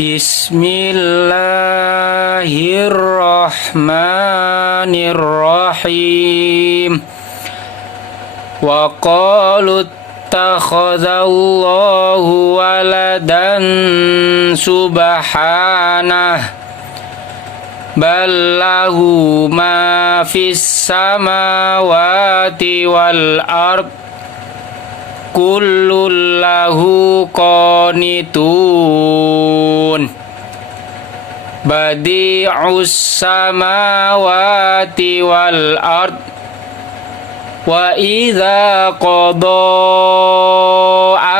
Bismillahirrahmanirrahim. Wa qalu ittakhadallahu waladan subhanah bal lahu ma fis samawati wal ard kullun lahu qanitun badi'us samawati wal ard wa idza qada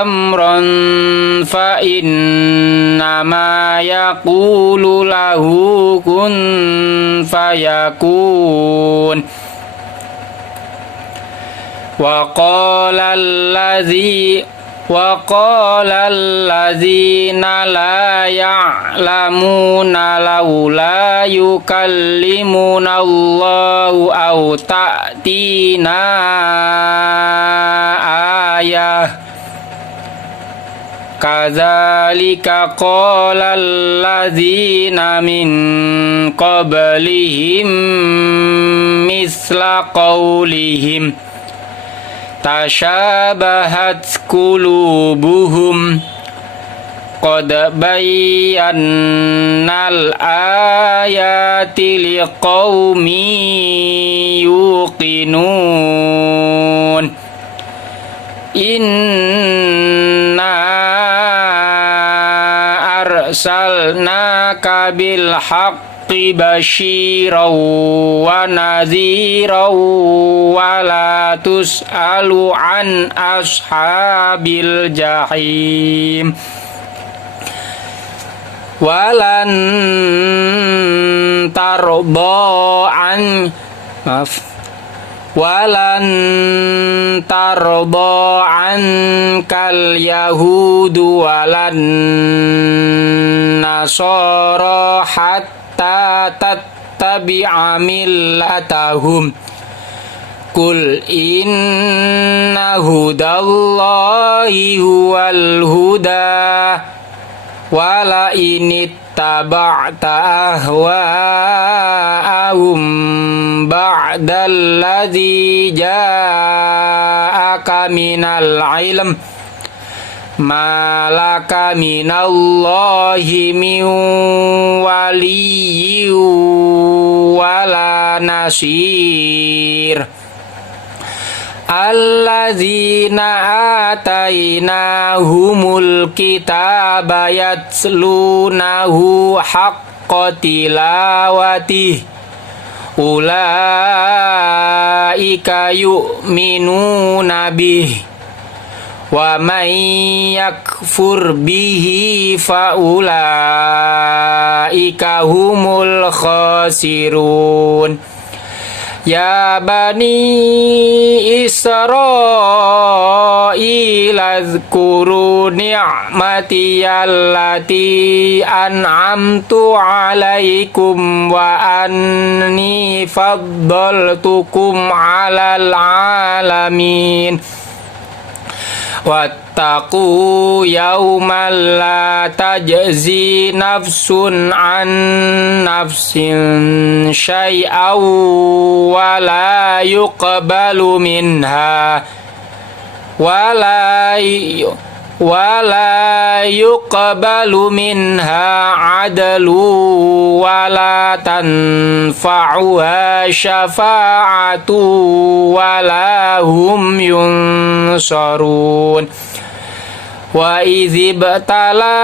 amran fa innama yaqulu lahu kun fayakun. Wa qala alladzina la ya'lamuna laula yukallimuna Allahu aw ta'tina ayah kadzalika qala alladzina min qablihim misla qawlihim tashabahat qulubuhum qad bayyannal ayati liqaumin yuqinun. Inna arsalnaka bil haqqi basyiran wa nadhiran wa la tus'alu an ashabil jahim. Walan tarda ankal yahudu walan nasara hatta tattabi'a millatahum. Qul inna hudallahi huwal huda wala inittaba'ta ahwa'ahum ba'dalladzi ja'aka minal ilm malaka minallahi min waliyyin wala nasir. Alladzina atainahumul kitaba yatlunahu haqqa tilawatih ulaika yu'minuna bih wa man yakfur bihi fa ulaika humul khasirun. Ya bani Israil azkuru ni'mati allati an'amtu alaikum wa anni faddaltukum 'alal 'alamin. Wattaqu yawman la tajzi nafsun an nafsin syai'aw wa la yuqbalu minha adlu wa la tanfa'uha syafa'atu wa la hum yunsarun. Wa idzibtala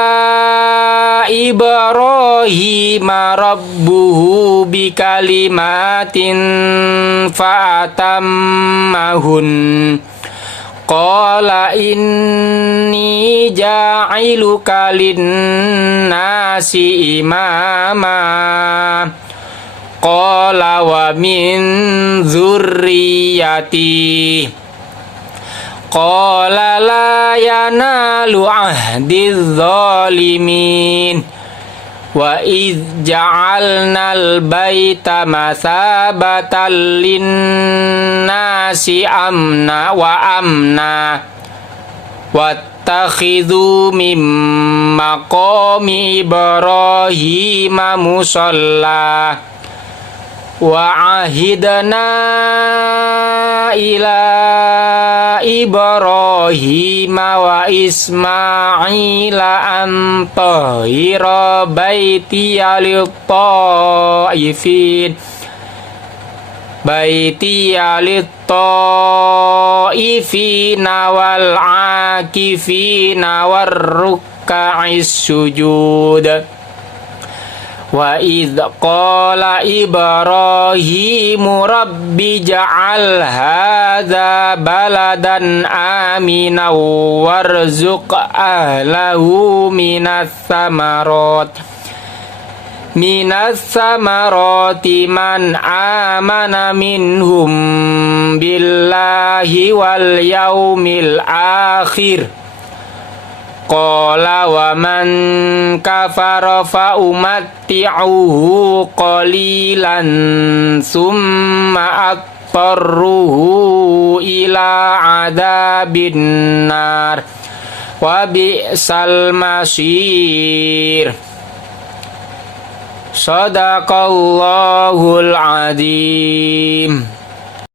Ibrahima rabbuhu bikalimatin fa'atammahun qala inni ja'iluka linnasi imama qala wa min dzurriyyati qala la yanalu ahdiz zalimin. Wa idh ja'alnal baita masabatan linnasi amna wattakhidhu min maqami Ibrahim musalla wa ahidna ila Ibrahim wa Ismaila an tahira baitiya lit-ta'ifina wal 'akifina warruka'is sujud. Wa idh qala Ibrahimu rabbi ja'al hadza baladan aminan warzuq ahlahu minas samarati man amana minhum billahi wal yaumil akhir. Qala wa man kafara fa umatti'uhu qalilan summa attarruhu ila adabin nar wa bi'sal masir. Sadaqallahul azim.